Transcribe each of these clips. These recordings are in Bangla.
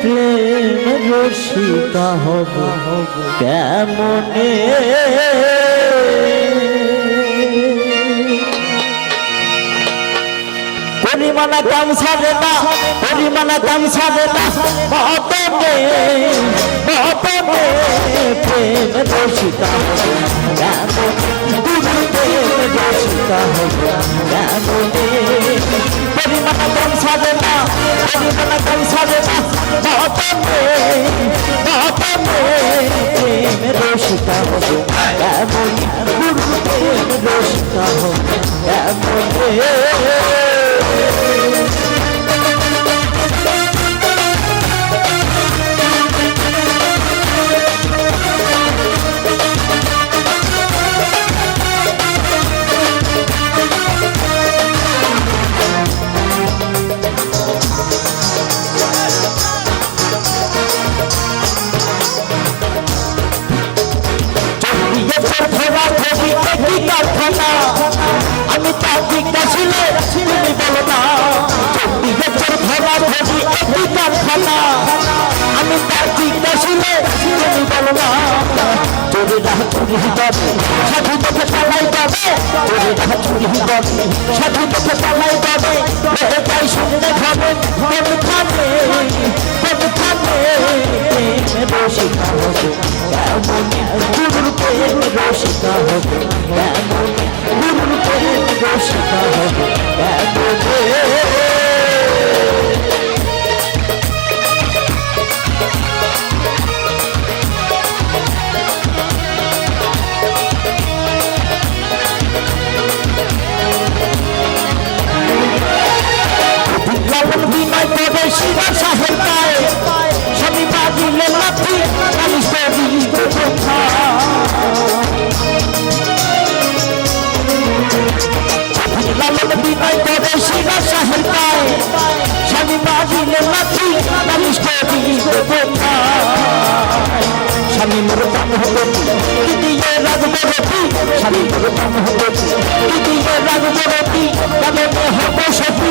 প্রেম রসিকা হব কেমনে? পরিমাণা কাম সারে না পরিমাণা কাম সারে না রসিকা হব কেমনে গুরু প্রেম রসিকা হব কেমনে কারখানা আমি তা জিজ্ঞাসিলে তুমি বলো না। চব্বিশের ভরা ছবি একই কারখানা আমি তা জিজ্ঞাসিলে না। চোরে রাহ চুরি যাবে সাধু তোকে পালাই যাবে। চোরে রাহ চুরি যাবে সাধু তোকে পালাই যাবে। মেরে তাই শুনলে হবে কেমন রসিকা হবে। শিবা সাহেব সাহেব পায় স্বামী বাজিলে কালিশ করি কোথা স্বামী মোর প্রাণ হবে কি দিয়ে রতি স্বামী মোর প্রাণ হবে কি দিয়ে রতি কেমন হব সতী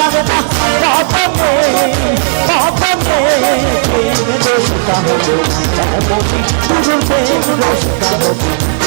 ছাড়ে না মহতমে মহতমে রসিকা হবে প্রেম রসিকা হবে